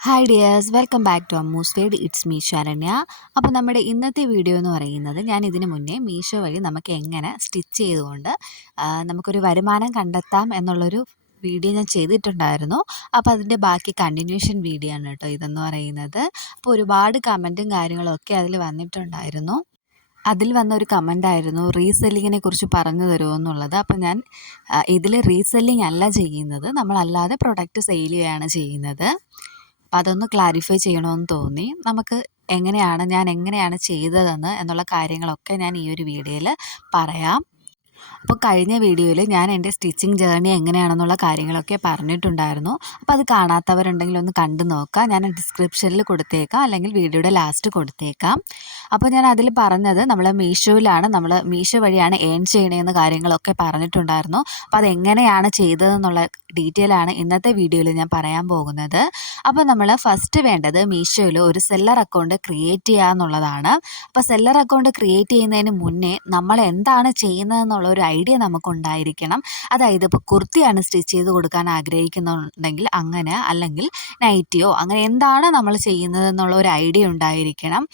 Hi dears welcome back to Ammus fade it's me Saranya അപ്പോൾ നമ്മുടെ ഇന്നത്തെ video എന്ന് പറയുന്നത് ഞാൻ ഇതിന് മുന്നേ മീഷോ വഴി നമുക്ക് എങ്ങനെ സ്റ്റിച്ച് ചെയ്തുകൊണ്ട് നമുക്കൊരു വരുമാനം കണ്ടെത്താം എന്നുള്ളൊരു വീഡിയോ ഞാൻ ചെയ്തിട്ടുണ്ടായിരുന്നു. അപ്പോൾ അതിന്റെ ബാക്കി കണ്ടിന്യൂഷൻ വീഡിയോ ആണ് കേട്ടോ ഇതെന്ന് പറയുന്നത്. അപ്പോൾ ഒരുപാട് കമന്റും കാര്യങ്ങളൊക്കെ അതിൽ വന്നിട്ടുണ്ടായിരുന്നു. അതിൽ വന്ന ഒരു കമന്റ് ആയിരുന്നു റീസെല്ലിങ്ങിനെ കുറിച്ച് പറഞ്ഞു തരുമോ എന്നുള്ളത്. അപ്പോൾ ഞാൻ ഇതിൽ റീസെല്ലിംഗ് അല്ല ചെയ്യുന്നത്. നമ്മളല്ലാതെ പ്രൊഡക്റ്റ് സെയിൽ ചെയ്യുകയാണ് ചെയ്യുന്നത്. അപ്പോൾ അതൊന്ന് ക്ലാരിഫൈ ചെയ്യണമെന്ന് തോന്നി. നമുക്ക് എങ്ങനെയാണ് ഞാൻ എങ്ങനെയാണ് ചെയ്തതെന്ന് എന്നുള്ള കാര്യങ്ങളൊക്കെ ഞാൻ ഈ ഒരു വീഡിയോയിൽ പറയാം. അപ്പോൾ കഴിഞ്ഞ വീഡിയോയിൽ ഞാൻ എന്റെ സ്റ്റിച്ചിങ് ജേർണി എങ്ങനെയാണെന്നുള്ള കാര്യങ്ങളൊക്കെ പറഞ്ഞിട്ടുണ്ടായിരുന്നു. അപ്പോൾ അത് കാണാത്തവരുണ്ടെങ്കിൽ ഒന്ന് കണ്ടു നോക്കുക ഞാൻ ഡിസ്ക്രിപ്ഷനിൽ കൊടുത്തേക്കാം അല്ലെങ്കിൽ വീഡിയോയുടെ ലാസ്റ്റ് കൊടുത്തേക്കാം. അപ്പോൾ ഞാൻ അതിൽ പറഞ്ഞത് നമ്മൾ മീഷോയിലാണ് നമ്മൾ മീഷോ വഴിയാണ് ഏൺ ചെയ്യണമെന്ന് കാര്യങ്ങളൊക്കെ പറഞ്ഞിട്ടുണ്ടായിരുന്നു. അപ്പോൾ അതെങ്ങനെയാണ് ചെയ്തതെന്നുള്ള ഡീറ്റെയിൽ ആണ് ഇന്നത്തെ വീഡിയോയിൽ ഞാൻ പറയാൻ പോകുന്നത്. അപ്പോൾ നമ്മൾ ഫസ്റ്റ് വേണ്ടത് മീഷോയിൽ ഒരു സെല്ലർ അക്കൗണ്ട് ക്രിയേറ്റ് ചെയ്യുക എന്നുള്ളതാണ് അപ്പോൾ സെല്ലർ അക്കൗണ്ട് ക്രിയേറ്റ് ചെയ്യുന്നതിന് മുന്നേ നമ്മൾ എന്താണ് ചെയ്യുന്നതെന്നുള്ള ഒരു ഐഡിയ നമുക്കുണ്ടായിരിക്കണം. അതായത് ഇപ്പോൾ കുർത്തിയാണ് സ്റ്റിച്ച് ചെയ്ത് കൊടുക്കാൻ ആഗ്രഹിക്കുന്നുണ്ടെങ്കിൽ അങ്ങനെ അല്ലെങ്കിൽ നൈറ്റിയോ അങ്ങനെ എന്താണ് നമ്മൾ ചെയ്യുന്നതെന്നുള്ള ഒരു ഐഡിയ ഉണ്ടായിരിക്കണം.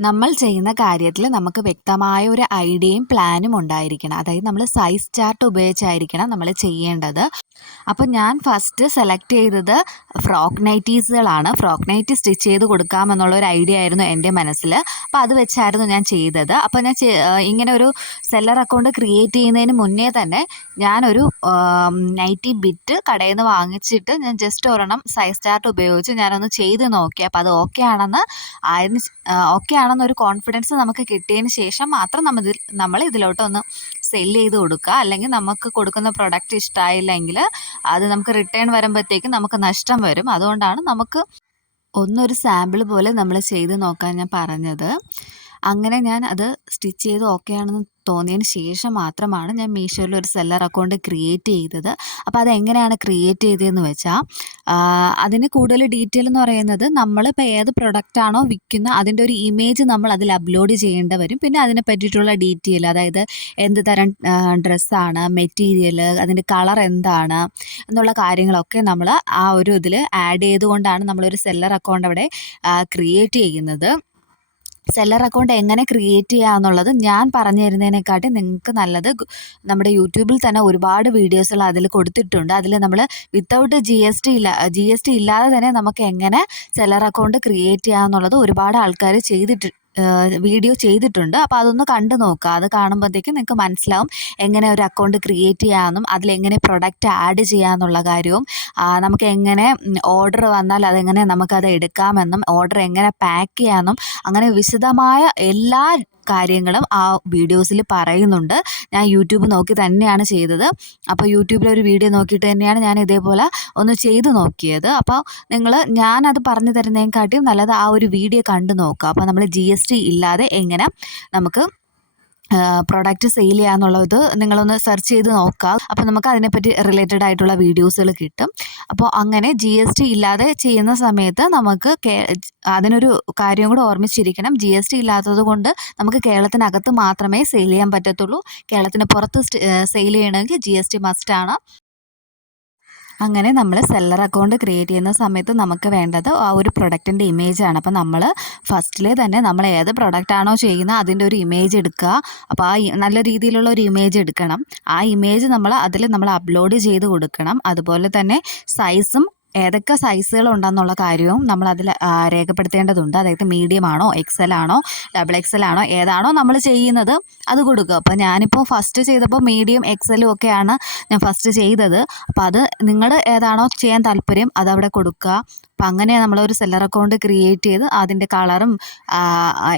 നമ്മൾ ചെയ്യുന്ന കാര്യത്തിൽ നമുക്ക് വ്യക്തമായ ഒരു ഐഡിയയും പ്ലാനും ഉണ്ടായിരിക്കണം. അതായത് നമ്മൾ സൈസ് ചാർട്ട് ഉപയോഗിച്ചായിരിക്കണം നമ്മൾ ചെയ്യേണ്ടത്. അപ്പോൾ ഞാൻ ഫസ്റ്റ് സെലക്ട് ചെയ്തത് ഫ്രോക്ക് നൈറ്റീസുകളാണ് ഫ്രോക്ക് നൈറ്റി സ്റ്റിച്ച് ചെയ്ത് കൊടുക്കാമെന്നുള്ള ഒരു ഐഡിയ ആയിരുന്നു എന്റെ മനസ്സിൽ. അപ്പോൾ അത് വെച്ചായിരുന്നു ഞാൻ ചെയ്തത്. അപ്പോൾ ഞാൻ ഇങ്ങനെ ഒരു സെല്ലർ അക്കൗണ്ട് ക്രിയേറ്റ് ചെയ്യുന്നതിന് മുന്നേ തന്നെ ഞാനൊരു നൈറ്റി ബിറ്റ് കടയിൽ നിന്ന് വാങ്ങിച്ചിട്ട് ഞാൻ ജസ്റ്റ് ഒരെണ്ണം സൈസ് ചാർട്ട് ഉപയോഗിച്ച് ഞാനൊന്ന് ചെയ്ത് നോക്കി. അപ്പോൾ അത് ഓക്കെ ആണെന്ന് ആയിരുന്നു ഓക്കെ ആണെന്നൊരു കോൺഫിഡൻസ് നമുക്ക് കിട്ടിയതിന് ശേഷം മാത്രം നമ്മൾ നമ്മൾ ഇതിലോട്ടൊന്ന് സെൽ ചെയ്ത് കൊടുക്കുക അല്ലെങ്കിൽ നമുക്ക് കൊടുക്കുന്ന പ്രൊഡക്റ്റ് ഇഷ്ടമായില്ലെങ്കിൽ അത് നമുക്ക് റിട്ടേൺ വരുമ്പോഴത്തേക്കും നമുക്ക് നഷ്ടം വരും. അതുകൊണ്ടാണ് നമുക്ക് ഒന്നൊരു സാമ്പിൾ പോലെ നമ്മൾ ചെയ്ത് നോക്കാൻ ഞാൻ പറഞ്ഞത്. അങ്ങനെ ഞാൻ അത് സ്റ്റിച്ച് ചെയ്ത് ഓക്കെ ആണെന്ന് തോന്നിയതിന് ശേഷം മാത്രമാണ് ഞാൻ മീഷോയിൽ ഒരു സെല്ലർ അക്കൗണ്ട് ക്രിയേറ്റ് ചെയ്തത്. അപ്പോൾ അതെങ്ങനെയാണ് ക്രിയേറ്റ് ചെയ്തതെന്ന് വെച്ചാൽ അതിന് കൂടുതൽ ഡീറ്റെയിൽ എന്ന് പറയുന്നത് നമ്മളിപ്പോൾ ഏത് പ്രൊഡക്റ്റ് ആണോ വിൽക്കുന്ന അതിന്റെ ഒരു ഇമേജ് നമ്മൾ അതിൽ അപ്ലോഡ് ചെയ്യേണ്ട വരും. പിന്നെ അതിനെ പറ്റിയിട്ടുള്ള ഡീറ്റെയിൽ അതായത് എന്ത് തരം ഡ്രസ്സാണ് മെറ്റീരിയൽ അതിന്റെ കളർ എന്താണ് എന്നുള്ള കാര്യങ്ങളൊക്കെ നമ്മൾ ആ ഒരു ഇതിൽ ആഡ് ചെയ്തുകൊണ്ടാണ് നമ്മളൊരു സെല്ലർ അക്കൗണ്ട് അവിടെ ക്രിയേറ്റ് ചെയ്യുന്നത്. സെല്ലർ അക്കൗണ്ട് എങ്ങനെ ക്രിയേറ്റ് ചെയ്യുക എന്നുള്ളത് ഞാൻ പറഞ്ഞു തരുന്നതിനെക്കാട്ടി നിങ്ങൾക്ക് നല്ലത് നമ്മുടെ യൂട്യൂബിൽ തന്നെ ഒരുപാട് വീഡിയോസുകൾ അതിൽ കൊടുത്തിട്ടുണ്ട്. അതിൽ നമ്മൾ വിത്തൗട്ട് ജി എസ് ടി ഇല്ല ജി എസ് ടി ഇല്ലാതെ തന്നെ നമുക്ക് എങ്ങനെ സെല്ലർ അക്കൗണ്ട് ക്രിയേറ്റ് ചെയ്യുക എന്നുള്ളത് ഒരുപാട് ആൾക്കാർ ചെയ്തിട്ട് വീഡിയോ ചെയ്തിട്ടുണ്ട്. അപ്പോൾ അതൊന്ന് കണ്ടു നോക്കുക അത് കാണുമ്പോഴത്തേക്കും നിങ്ങൾക്ക് മനസ്സിലാവും എങ്ങനെ ഒരു അക്കൗണ്ട് ക്രിയേറ്റ് ചെയ്യാമെന്നും അതിലെങ്ങനെ പ്രൊഡക്റ്റ് ആഡ് ചെയ്യാമെന്നുള്ള കാര്യവും നമുക്ക് എങ്ങനെ ഓർഡർ വന്നാൽ അതെങ്ങനെ നമുക്കത് എടുക്കാമെന്നും ഓർഡർ എങ്ങനെ പാക്ക് ചെയ്യാമെന്നും അങ്ങനെ വിശദമായ എല്ലാ കാര്യങ്ങളും ആ വീഡിയോസിൽ പറയുന്നുണ്ട്. ഞാൻ യൂട്യൂബ് നോക്കി തന്നെയാണ് ചെയ്തത്. അപ്പോൾ യൂട്യൂബിലൊരു വീഡിയോ നോക്കിയിട്ട് തന്നെയാണ് ഞാൻ ഇതേപോലെ ഒന്ന് ചെയ്ത് നോക്കിയത്. അപ്പോൾ നിങ്ങൾ ഞാനത് പറഞ്ഞു തരുന്നതിനെക്കാട്ടിയും നല്ലത് ആ ഒരു വീഡിയോ കണ്ടു നോക്കുക. അപ്പോൾ നമ്മൾ ജി ഇല്ലാതെ എങ്ങനെ നമുക്ക് പ്രൊഡക്റ്റ് സെയിൽ ചെയ്യാന്നുള്ളത് നിങ്ങളൊന്ന് സെർച്ച് ചെയ്ത് നോക്കുക അപ്പോൾ നമുക്ക് അതിനെപ്പറ്റി റിലേറ്റഡ് ആയിട്ടുള്ള വീഡിയോസുകൾ കിട്ടും. അപ്പോൾ അങ്ങനെ ജി എസ് ടി ഇല്ലാതെ ചെയ്യുന്ന സമയത്ത് നമുക്ക് അതിനൊരു കാര്യം കൂടെ ഓർമ്മിച്ചിരിക്കണം. ജി എസ് ടി ഇല്ലാത്തത് കൊണ്ട് നമുക്ക് കേരളത്തിനകത്ത് മാത്രമേ സെയിൽ ചെയ്യാൻ പറ്റത്തുള്ളൂ. കേരളത്തിന് പുറത്ത് സെയിൽ ചെയ്യണമെങ്കിൽ ജി എസ് ടി മസ്റ്റാണ് അങ്ങനെ നമ്മൾ സെല്ലർ അക്കൗണ്ട് ക്രിയേറ്റ് ചെയ്യുന്ന സമയത്ത് നമുക്ക് വേണ്ടത് ആ ഒരു പ്രൊഡക്റ്റിന്റെ ഇമേജാണ് അപ്പോൾ നമ്മൾ ഫസ്റ്റിലെ തന്നെ നമ്മൾ ഏത് പ്രൊഡക്റ്റാണോ ചെയ്യുന്നത് അതിന്റെ ഒരു ഇമേജ് എടുക്കുക. അപ്പോൾ ആ നല്ല രീതിയിലുള്ള ഒരു ഇമേജ് എടുക്കണം. ആ ഇമേജ് നമ്മൾ അതിൽ നമ്മൾ അപ്ലോഡ് ചെയ്ത് കൊടുക്കണം. അതുപോലെ തന്നെ സൈസും ഏതൊക്കെ സൈസുകൾ ഉണ്ടെന്നുള്ള കാര്യവും നമ്മൾ അതിൽ രേഖപ്പെടുത്തേണ്ടതുണ്ട്. അതായത് മീഡിയം ആണോ എക്സൽ ആണോ ഡബിൾ എക്സൽ ആണോ ഏതാണോ നമ്മൾ ചെയ്യുന്നത് അത് കൊടുക്കുക. അപ്പോൾ ഞാനിപ്പോൾ ഫസ്റ്റ് ചെയ്തപ്പോൾ മീഡിയം എക്സലും ഒക്കെയാണ് ഞാൻ ഫസ്റ്റ് ചെയ്തത്. അപ്പോൾ അത് നിങ്ങൾ ഏതാണോ ചെയ്യാൻ താല്പര്യം അതവിടെ കൊടുക്കുക. അപ്പം അങ്ങനെ നമ്മളൊരു സെല്ലർ അക്കൗണ്ട് ക്രിയേറ്റ് ചെയ്ത് അതിന്റെ കളറും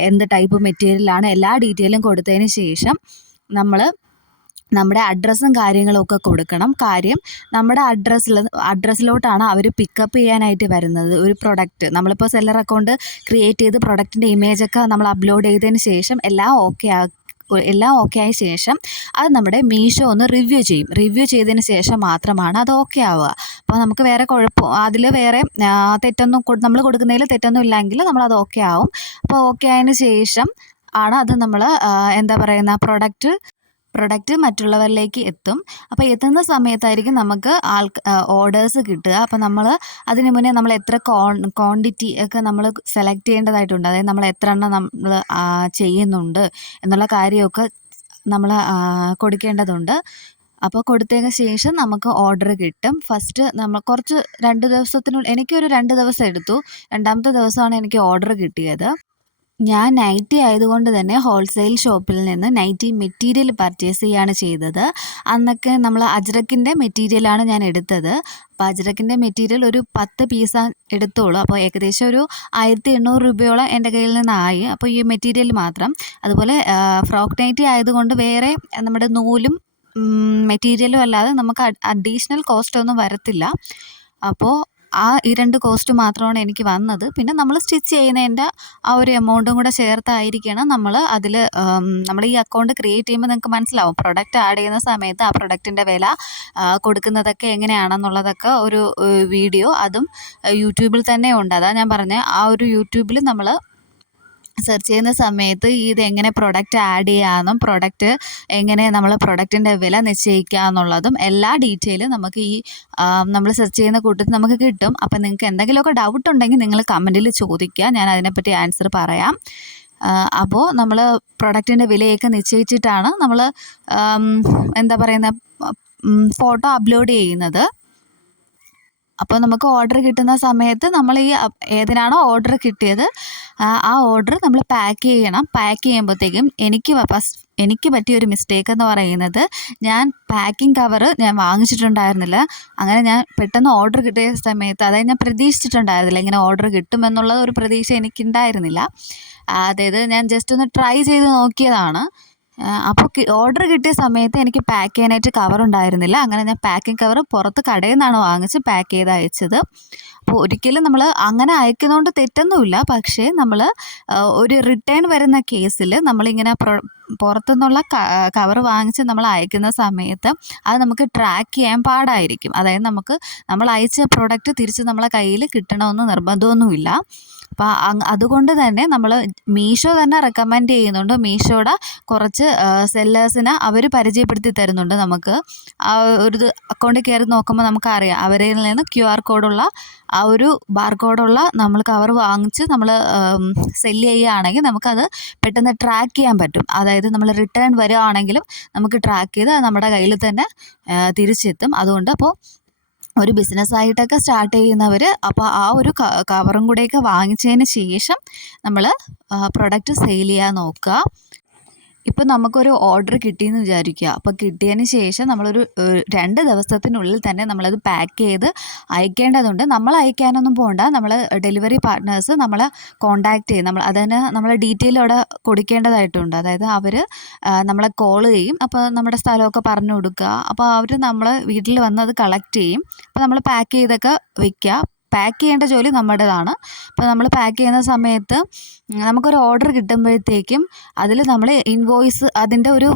എന്ത് ടൈപ്പ് മെറ്റീരിയലാണ് എല്ലാ ഡീറ്റെയിലും കൊടുത്തതിന് ശേഷം നമ്മൾ നമ്മുടെ അഡ്രസ്സും കാര്യങ്ങളും ഒക്കെ കൊടുക്കണം. കാര്യം നമ്മുടെ അഡ്രസ്സിൽ അഡ്രസ്സിലോട്ടാണ് അവർ പിക്കപ്പ് ചെയ്യാനായിട്ട് വരുന്നത്. ഒരു പ്രൊഡക്റ്റ് നമ്മളിപ്പോൾ സെല്ലർ അക്കൗണ്ട് ക്രിയേറ്റ് ചെയ്ത് പ്രൊഡക്റ്റിന്റെ ഇമേജൊക്കെ നമ്മൾ അപ്ലോഡ് ചെയ്തതിന് ശേഷം എല്ലാം ഓക്കെ ആ എല്ലാം ഓക്കെ ആയ ശേഷം അത് നമ്മുടെ മീഷോ ഒന്ന് റിവ്യൂ ചെയ്യും. റിവ്യൂ ചെയ്തതിന് ശേഷം മാത്രമാണ് അത് ഓക്കെ ആവുക. അപ്പോൾ നമുക്ക് വേറെ കുഴപ്പം അതിൽ വേറെ തെറ്റൊന്നും നമ്മൾ കൊടുക്കുന്നതിൽ തെറ്റൊന്നും ഇല്ലെങ്കിൽ നമ്മളത് ഓക്കെ ആവും. അപ്പോൾ ഓക്കെ ആയതിന് ശേഷം ആണ് അത് നമ്മൾ എന്താ പറയുന്ന പ്രൊഡക്റ്റ് പ്രൊഡക്റ്റ് മറ്റുള്ളവരിലേക്ക് എത്തും. അപ്പോൾ എത്തുന്ന സമയത്തായിരിക്കും നമുക്ക് ആൾ ഓർഡേഴ്സ് കിട്ടുക. അപ്പോൾ നമ്മൾ അതിന് മുന്നേ നമ്മൾ എത്ര ക്വാണ്ടിറ്റി ഒക്കെ നമ്മൾ സെലക്ട് ചെയ്യേണ്ടതായിട്ടുണ്ട്. അതായത് നമ്മൾ എത്ര എണ്ണം നമ്മൾ ചെയ്യുന്നുണ്ട് എന്നുള്ള കാര്യമൊക്കെ നമ്മൾ കൊടുക്കേണ്ടതുണ്ട്. അപ്പോൾ കൊടുത്തതിന് ശേഷം നമുക്ക് ഓർഡർ കിട്ടും. ഫസ്റ്റ് നമ്മൾ കുറച്ച് രണ്ട് ദിവസത്തിനുള്ളിൽ എനിക്കൊരു രണ്ട് ദിവസം എടുത്തു. രണ്ടാമത്തെ ദിവസമാണ് എനിക്ക് ഓർഡർ കിട്ടിയത്. ഞാൻ നൈറ്റി ആയതുകൊണ്ട് തന്നെ ഹോൾസെയിൽ ഷോപ്പിൽ നിന്ന് നൈറ്റി മെറ്റീരിയൽ പർച്ചേസ് ചെയ്യുകയാണ് ചെയ്തത്. അന്നൊക്കെ നമ്മൾ അജ്രക്കിന്റെ മെറ്റീരിയലാണ് ഞാൻ എടുത്തത്. അപ്പോൾ അജ്രക്കിന്റെ മെറ്റീരിയൽ ഒരു പത്ത് പീസ് എടുത്തോളൂ. അപ്പോൾ ഏകദേശം ഒരു ആയിരത്തി എണ്ണൂറ് രൂപയോളം എന്റെ കയ്യിൽ നിന്നായി. അപ്പോൾ ഈ മെറ്റീരിയൽ മാത്രം. അതുപോലെ ഫ്രോക്ക് നൈറ്റി ആയതുകൊണ്ട് വേറെ നമ്മുടെ നൂലും മെറ്റീരിയലും അല്ലാതെ നമുക്ക് അഡീഷണൽ കോസ്റ്റ് ഒന്നും വരത്തില്ല. അപ്പോൾ ആ ഈ രണ്ട് കോസ്റ്റ് മാത്രമാണ് എനിക്ക് വന്നത്. പിന്നെ നമ്മൾ സ്റ്റിച്ച് ചെയ്യുന്നതിന്റെ ആ ഒരു എമൗണ്ടും കൂടെ ചേർത്തായിരിക്കണം നമ്മൾ അതിൽ നമ്മൾ ഈ അക്കൗണ്ട് ക്രിയേറ്റ് ചെയ്യുമ്പോൾ നിങ്ങൾക്ക് മനസ്സിലാവും. പ്രൊഡക്റ്റ് ആഡ് ചെയ്യുന്ന സമയത്ത് ആ പ്രൊഡക്റ്റിന്റെ വില കൊടുക്കുന്നതൊക്കെ എങ്ങനെയാണെന്നുള്ളതൊക്കെ ഒരു വീഡിയോ. അതും യൂട്യൂബിൽ തന്നെ ഉണ്ട്. അതാണ് ഞാൻ പറഞ്ഞത് ആ ഒരു യൂട്യൂബിൽ നമ്മൾ സെർച്ച് ചെയ്യുന്ന സമയത്ത് ഇത് എങ്ങനെ പ്രൊഡക്റ്റ് ആഡ് ചെയ്യാമെന്നും പ്രൊഡക്റ്റ് എങ്ങനെ നമ്മൾ പ്രൊഡക്റ്റിന്റെ വില നിശ്ചയിക്കുക എന്നുള്ളതും എല്ലാ ഡീറ്റെയിലും നമുക്ക് ഈ നമ്മൾ സെർച്ച് ചെയ്യുന്ന കൂട്ടത്തിൽ നമുക്ക് കിട്ടും. അപ്പം നിങ്ങൾക്ക് എന്തെങ്കിലുമൊക്കെ ഡൗട്ട് ഉണ്ടെങ്കിൽ നിങ്ങൾ കമന്റിൽ ചോദിക്കുക. ഞാൻ അതിനെപ്പറ്റി ആൻസർ പറയാം. അപ്പോൾ നമ്മൾ പ്രൊഡക്റ്റിന്റെ വിലയൊക്കെ നിശ്ചയിച്ചിട്ടാണ് നമ്മൾ എന്താ പറയുന്ന ഫോട്ടോ അപ്ലോഡ് ചെയ്യുന്നത്. അപ്പോൾ നമുക്ക് ഓർഡർ കിട്ടുന്ന സമയത്ത് നമ്മൾ ഈ ഏതിനാണോ ഓർഡർ കിട്ടിയത് ആ ഓർഡർ നമ്മൾ പാക്ക് ചെയ്യണം. പാക്ക് ചെയ്യുമ്പോഴത്തേക്കും എനിക്ക് ഫസ്റ്റ് എനിക്ക് പറ്റിയ ഒരു മിസ്റ്റേക്ക് എന്ന് പറയുന്നത് ഞാൻ പാക്കിംഗ് കവർ ഞാൻ വാങ്ങിച്ചിട്ടുണ്ടായിരുന്നില്ല. അങ്ങനെ ഞാൻ പെട്ടെന്ന് ഓർഡർ കിട്ടിയ സമയത്ത് അതായത് ഞാൻ പ്രതീക്ഷിച്ചിട്ടുണ്ടായിരുന്നില്ല ഇങ്ങനെ ഓർഡർ കിട്ടുമെന്നുള്ള ഒരു പ്രതീക്ഷ എനിക്കുണ്ടായിരുന്നില്ല. അതായത് ഞാൻ ജസ്റ്റ് ഒന്ന് ട്രൈ ചെയ്ത് നോക്കിയതാണ്. അപ്പോൾ ഓർഡർ കിട്ടിയ സമയത്ത് എനിക്ക് പാക്ക് ചെയ്യാനായിട്ട് കവർ ഉണ്ടായിരുന്നില്ല. അങ്ങനെ ഞാൻ പാക്കിംഗ് കവർ പുറത്ത് കടയിൽ നിന്നാണ് വാങ്ങിച്ച് പാക്ക് ചെയ്ത് അയച്ചത്. അപ്പോൾ ഒരിക്കലും നമ്മൾ അങ്ങനെ അയക്കുന്നതുകൊണ്ട് തെറ്റൊന്നുമില്ല. പക്ഷേ നമ്മൾ ഒരു റിട്ടേൺ വരുന്ന കേസിൽ നമ്മളിങ്ങനെ പുറത്തുനിന്നുള്ള കവർ വാങ്ങിച്ച് നമ്മൾ അയക്കുന്ന സമയത്ത് അത് നമുക്ക് ട്രാക്ക് ചെയ്യാൻ പാടായിരിക്കും. അതായത് നമുക്ക് നമ്മൾ അയച്ച പ്രോഡക്റ്റ് തിരിച്ച് നമ്മളെ കയ്യിൽ കിട്ടണമെന്ന് നിർബന്ധമൊന്നുമില്ല. അപ്പോൾ അതുകൊണ്ട് തന്നെ നമ്മൾ മീഷോ തന്നെ റെക്കമെൻഡ് ചെയ്യുന്നുണ്ട്. മീഷോയുടെ കുറച്ച് സെല്ലേഴ്സിനെ അവർ പരിചയപ്പെടുത്തി തരുന്നുണ്ട് നമുക്ക്. ആ ഒരു അക്കൗണ്ടിൽ കയറി നോക്കുമ്പോൾ നമുക്കറിയാം. അവരിൽ നിന്ന് ക്യു ആർ കോഡുള്ള ആ ഒരു ബാർകോഡുള്ള നമ്മൾ കവർ വാങ്ങിച്ച് നമ്മൾ സെല്ല് ചെയ്യുകയാണെങ്കിൽ നമുക്കത് പെട്ടെന്ന് ട്രാക്ക് ചെയ്യാൻ പറ്റും. അതായത് നമ്മൾ റിട്ടേൺ വരികയാണെങ്കിലും നമുക്ക് ട്രാക്ക് ചെയ്ത് നമ്മുടെ കയ്യിൽ തന്നെ തിരിച്ചെത്തും. അതുകൊണ്ട് അപ്പോൾ ഒരു ബിസിനസ്സായിട്ടൊക്കെ സ്റ്റാർട്ട് ചെയ്യുന്നവർ അപ്പോൾ ആ ഒരു കവറും കൂടെയൊക്കെ വാങ്ങിച്ചതിന് ശേഷം നമ്മൾ പ്രൊഡക്റ്റ് സെയിൽ ചെയ്യാൻ നോക്കുക. ഇപ്പം നമുക്കൊരു ഓർഡർ കിട്ടിയെന്ന് വിചാരിക്കുക അപ്പോൾ കിട്ടിയതിന് ശേഷം നമ്മളൊരു രണ്ട് ദിവസത്തിനുള്ളിൽ തന്നെ നമ്മളത് പാക്ക് ചെയ്ത് അയക്കേണ്ടതുണ്ട്. നമ്മൾ അയക്കാനൊന്നും പോകണ്ട നമ്മൾ ഡെലിവറി പാർട്ട്നേഴ്സ് നമ്മളെ കോണ്ടാക്ട് ചെയ്യും. നമ്മൾ അതിന് നമ്മൾ ഡീറ്റെയിൽ അവിടെ കൊടുക്കേണ്ടതായിട്ടുണ്ട്. അതായത് അവർ നമ്മളെ കോൾ ചെയ്യും. അപ്പോൾ നമ്മുടെ സ്ഥലമൊക്കെ പറഞ്ഞു കൊടുക്കുക. അപ്പോൾ അവർ നമ്മളെ വീട്ടിൽ വന്ന് അത് കളക്ട് ചെയ്യും. അപ്പോൾ നമ്മൾ പാക്ക് ചെയ്തൊക്കെ വെക്കുക പാക്ക് ചെയ്യേണ്ട ജോലി നമ്മുടേതാണ്. അപ്പോൾ നമ്മൾ പാക്ക് ചെയ്യുന്ന സമയത്ത് നമുക്കൊരു ഓർഡർ കിട്ടുമ്പോഴത്തേക്കും അതിൽ നമ്മൾ ഇൻവോയ്സ് അതിന്റെ ഒരു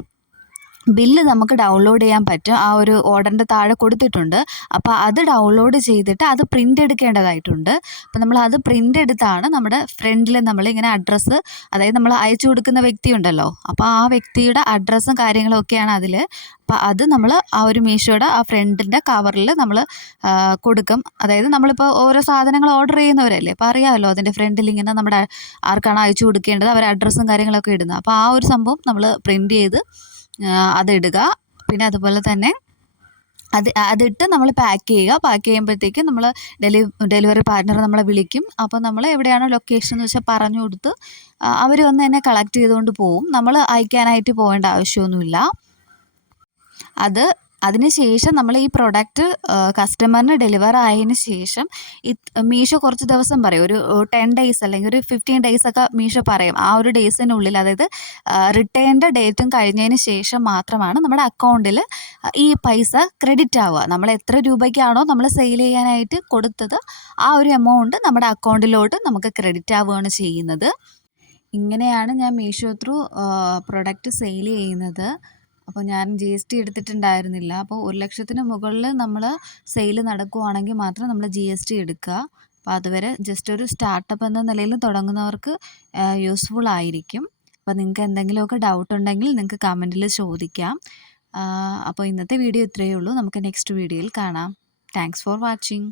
ബില്ല് നമുക്ക് ഡൗൺലോഡ് ചെയ്യാൻ പറ്റും. ആ ഒരു ഓർഡറിന്റെ താഴെ കൊടുത്തിട്ടുണ്ട്. അപ്പോൾ അത് ഡൗൺലോഡ് ചെയ്തിട്ട് അത് പ്രിന്റ് എടുക്കേണ്ടതായിട്ടുണ്ട്. അപ്പോൾ നമ്മൾ അത് പ്രിന്റ് എടുത്താണ് നമ്മുടെ ഫ്രണ്ടിൽ നമ്മൾ ഇങ്ങനെ അഡ്രസ്സ് അതായത് നമ്മൾ അയച്ചു കൊടുക്കുന്ന വ്യക്തി ഉണ്ടല്ലോ. അപ്പോൾ ആ വ്യക്തിയുടെ അഡ്രസ്സും കാര്യങ്ങളും ഒക്കെയാണ് അതിൽ അപ്പോൾ അത് നമ്മൾ ആ ഒരു മീഷോയുടെ ആ ഫ്രണ്ടിന്റെ കവറിൽ നമ്മൾ കൊടുക്കും. അതായത് നമ്മളിപ്പോൾ ഓരോ സാധനങ്ങൾ ഓർഡർ ചെയ്യുന്നവരല്ലേ? അപ്പോൾ അറിയാമല്ലോ അതിന്റെ ഫ്രണ്ടിൽ ഇങ്ങനെ നമ്മുടെ ആർക്കാണ് അയച്ചു കൊടുക്കേണ്ടത് അവരുടെ അഡ്രസ്സും കാര്യങ്ങളൊക്കെ ഇടുന്നത്. അപ്പോൾ ആ ഒരു സംഭവം നമ്മൾ പ്രിന്റ് ചെയ്ത് അതിടുക. പിന്നെ അതുപോലെ തന്നെ അത് അതിട്ട് നമ്മൾ പാക്ക് ചെയ്യുക. പാക്ക് ചെയ്യുമ്പോഴത്തേക്കും നമ്മൾ ഡെലി ഡെലിവറി പാർട്ട്ണർ നമ്മളെ വിളിക്കും. അപ്പോൾ നമ്മൾ എവിടെയാണോ ലൊക്കേഷൻ എന്ന് വെച്ചാൽ പറഞ്ഞു കൊടുത്ത് അവർ വന്ന് എന്നെ കളക്ട് ചെയ്തുകൊണ്ട് പോവും. നമ്മൾ അയക്കാനായിട്ട് പോകേണ്ട ആവശ്യമൊന്നുമില്ല. അത് അതിന് ശേഷം നമ്മൾ ഈ പ്രൊഡക്റ്റ് കസ്റ്റമറിന് ഡെലിവർ ആയതിന് ശേഷം മീഷോ കുറച്ച് ദിവസം പറയും. ഒരു ടെൻ ഡേയ്സ് അല്ലെങ്കിൽ ഒരു ഫിഫ്റ്റീൻ ഡേയ്സ് ഒക്കെ മീഷോ പറയും. ആ ഒരു ഡേയ്സിനുള്ളിൽ അതായത് റിട്ടേണിന്റെ ഡേറ്റും കഴിഞ്ഞതിന് ശേഷം മാത്രമാണ് നമ്മുടെ അക്കൗണ്ടിൽ ഈ പൈസ ക്രെഡിറ്റ് ആവുക. നമ്മൾ എത്ര രൂപയ്ക്കാണോ നമ്മൾ സെയിൽ ചെയ്യാനായിട്ട് കൊടുത്തത് ആ ഒരു എമൗണ്ട് നമ്മുടെ അക്കൗണ്ടിലോട്ട് നമുക്ക് ക്രെഡിറ്റ് ആവുകയാണ് ചെയ്യുന്നത്. ഇങ്ങനെയാണ് ഞാൻ മീഷോ ത്രൂ പ്രൊഡക്റ്റ് സെയിൽ ചെയ്യുന്നത്. അപ്പോൾ ഞാൻ ജി എസ് ടി എടുത്തിട്ടുണ്ടായിരുന്നില്ല. അപ്പോൾ ഒരു ലക്ഷത്തിന് മുകളിൽ നമ്മൾ സെയിൽ നടക്കുവാണെങ്കിൽ മാത്രം നമ്മൾ ജി എസ് ടി എടുക്കുക. അപ്പോൾ അതുവരെ ജസ്റ്റ് ഒരു സ്റ്റാർട്ടപ്പ് എന്ന നിലയിൽ തുടങ്ങുന്നവർക്ക് യൂസ്ഫുൾ ആയിരിക്കും. അപ്പോൾ നിങ്ങൾക്ക് എന്തെങ്കിലുമൊക്കെ ഡൗട്ട് ഉണ്ടെങ്കിൽ നിങ്ങൾക്ക് കമന്റിൽ ചോദിക്കാം. അപ്പോൾ ഇന്നത്തെ വീഡിയോ ഇത്രയേ ഉള്ളൂ. നമുക്ക് നെക്സ്റ്റ് വീഡിയോയിൽ കാണാം. Thanks for watching